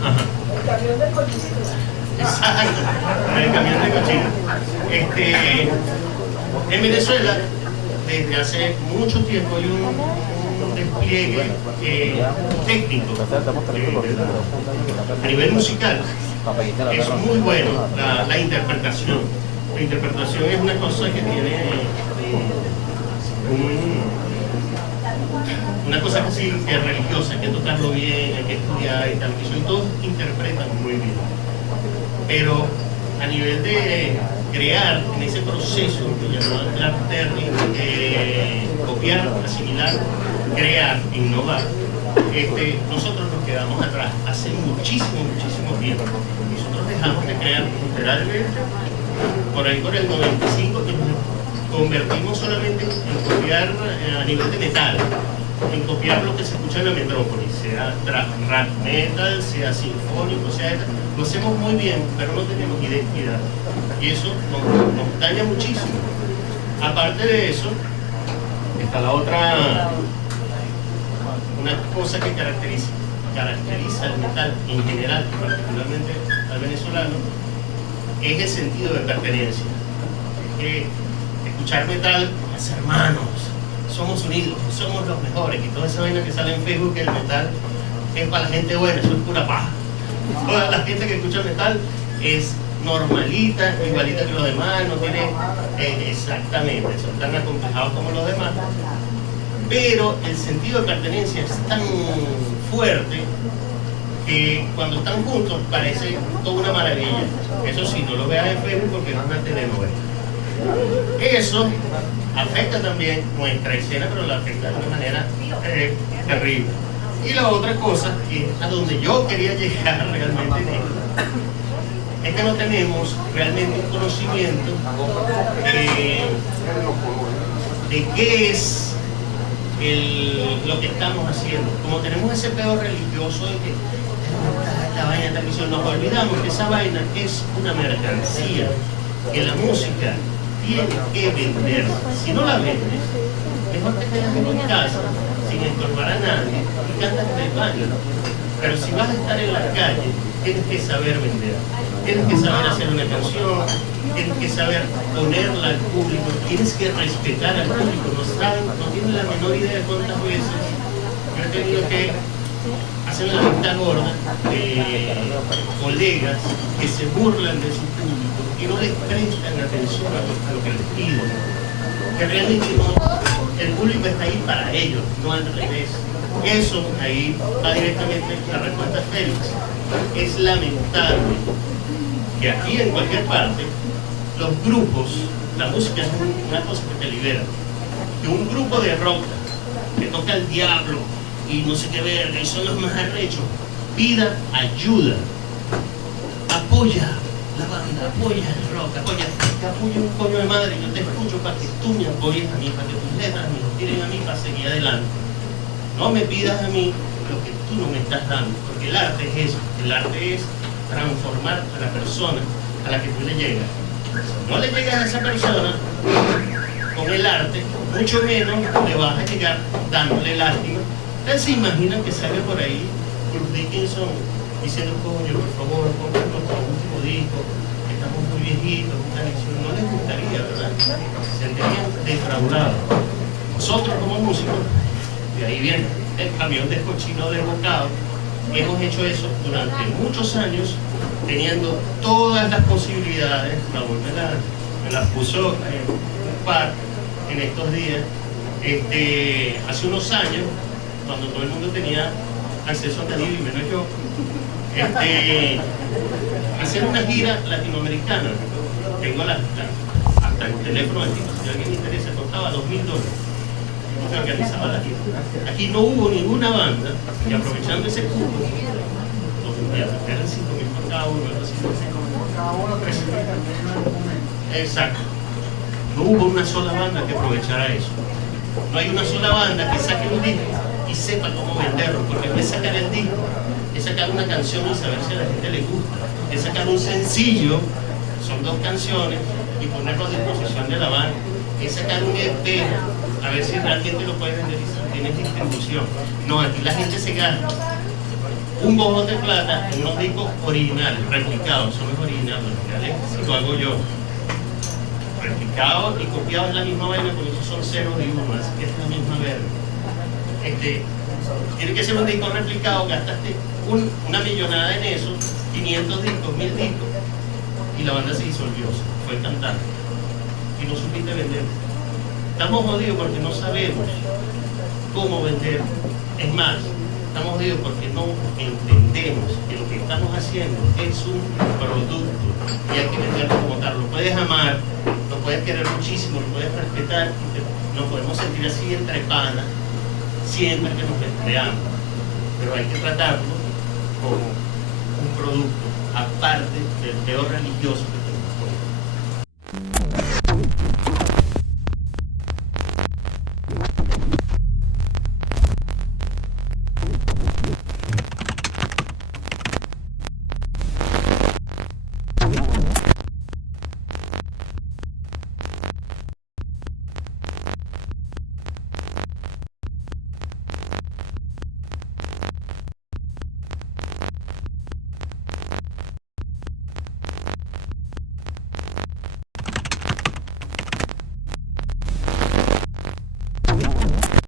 Ajá. El camión del cochino. Exacto, el camión de cochino. En Venezuela, desde hace mucho tiempo hay un despliegue técnico a nivel musical. Es muy bueno la interpretación. La interpretación es una cosa que tiene una cosa que sí que es religiosa, hay que tocarlo bien, hay que estudiar y tal, y todos interpretan muy bien. Pero a nivel de crear en ese proceso que llamaba Clark Terry, copiar, asimilar, crear, innovar, nosotros nos quedamos atrás hace muchísimo tiempo. Nosotros dejamos de crear literalmente por ahí por el 95, que nos convertimos solamente en copiar a nivel de metal, en copiar lo que se escucha en la metrópoli, sea rap metal, sea sinfónico, sea lo hacemos muy bien, pero no tenemos identidad, y eso nos daña muchísimo. Aparte de eso, está la otra, una cosa que caracteriza el metal en general, particularmente al venezolano, es el sentido de pertenencia. Escuchar metal es hermanos, somos unidos, somos los mejores, y toda esa vaina que sale en Facebook, que el metal es para la gente buena, eso es pura paja. Toda la gente que escucha metal es normalita, igualita que los demás, no tiene exactamente, son tan acomplejados como los demás, pero el sentido de pertenencia es tan fuerte que cuando están juntos parece toda una maravilla. Eso sí, no lo veas en Facebook porque es una telenovela. Eso afecta también nuestra escena, pero la afecta de una manera terrible. Y la otra cosa, que a donde yo quería llegar realmente en esto, es que no tenemos realmente un conocimiento de qué es lo que estamos haciendo. Como tenemos ese peor religioso de que la vaina de televisión, nos olvidamos que esa vaina es una mercancía, que la música tiene que venderse. Si no la vendes, mejor te quedas en tu casa sin estorbar a nadie y cantas en el baño. Pero si vas a estar en la calle, tienes que saber vender, tienes que saber hacer una canción, tienes que saber ponerla al público, tienes que respetar al público. No tienen la menor idea de cuántas veces yo he tenido que hacer la vista gorda de colegas que se burlan de su público y no les prestan atención a lo que les piden, que realmente el público está ahí para ellos, no al revés. Eso ahí va directamente la respuesta a Félix. Es lamentable que aquí en cualquier parte los grupos, la música es una cosa que te libera. Que un grupo de rock que toca el diablo y no sé qué verga y son los más arrechos, pida ayuda, apoya la banda, apoya el rock, apoya un coño de madre, yo te escucho para que tú me apoyes a mí, para que tus letras me tiren a mí para seguir adelante. No me pidas a mí lo que tú no me estás dando, porque el arte es eso, el arte es transformar a la persona a la que tú le llegas. Si no le llegas a esa persona con el arte, mucho menos le vas a llegar dándole lástima. Ustedes se imaginan que sale por ahí Bruce Dickinson diciendo, coño, por favor, pongan nuestro último disco, estamos muy viejitos, una lección. No les gustaría, ¿verdad? Se sentirían defraudados. Nosotros como músicos, de ahí viene el camión de cochino desbocado, hemos hecho eso durante muchos años, teniendo todas las posibilidades. Raúl me la puso un par en estos días, hace unos años, cuando todo el mundo tenía acceso a Cadivi, menos yo, hacer una gira latinoamericana. Tengo hasta el teléfono del tipo, si alguien le interesa, costaba $2.000. Se organizaba la gira. Aquí no hubo ninguna banda, y aprovechando ese cupo, eran 5.000 por cada uno, exacto. No hubo una sola banda que aprovechara eso. No hay una sola banda que saque un disco y sepa cómo venderlo, porque no es sacar el disco, es sacar una canción y saber si a la gente le gusta, es sacar un sencillo, son 2 canciones, y ponerlo a disposición de la banda, es sacar un EP, a ver si realmente lo puede vender y si tiene distribución. No, aquí la gente se gasta un bojón de plata en unos discos originales, replicados, son los originales, si lo hago yo. Replicado y copiado es la misma vaina, con eso son 0 y 1, así que es la misma verga. Tiene que ser un disco replicado, gastaste una millonada en eso, 500 discos, 1000 discos, y la banda se disolvió, fue cantante, y no supiste vender. Estamos jodidos porque no sabemos cómo vender. Es más, estamos jodidos porque no entendemos que lo que estamos haciendo es un producto y hay que venderlo como tal. Lo puedes amar, lo puedes querer muchísimo, lo puedes respetar, nos podemos sentir así entre panas siempre que nos empleamos. pero hay que tratarlo como un producto aparte del teor religioso que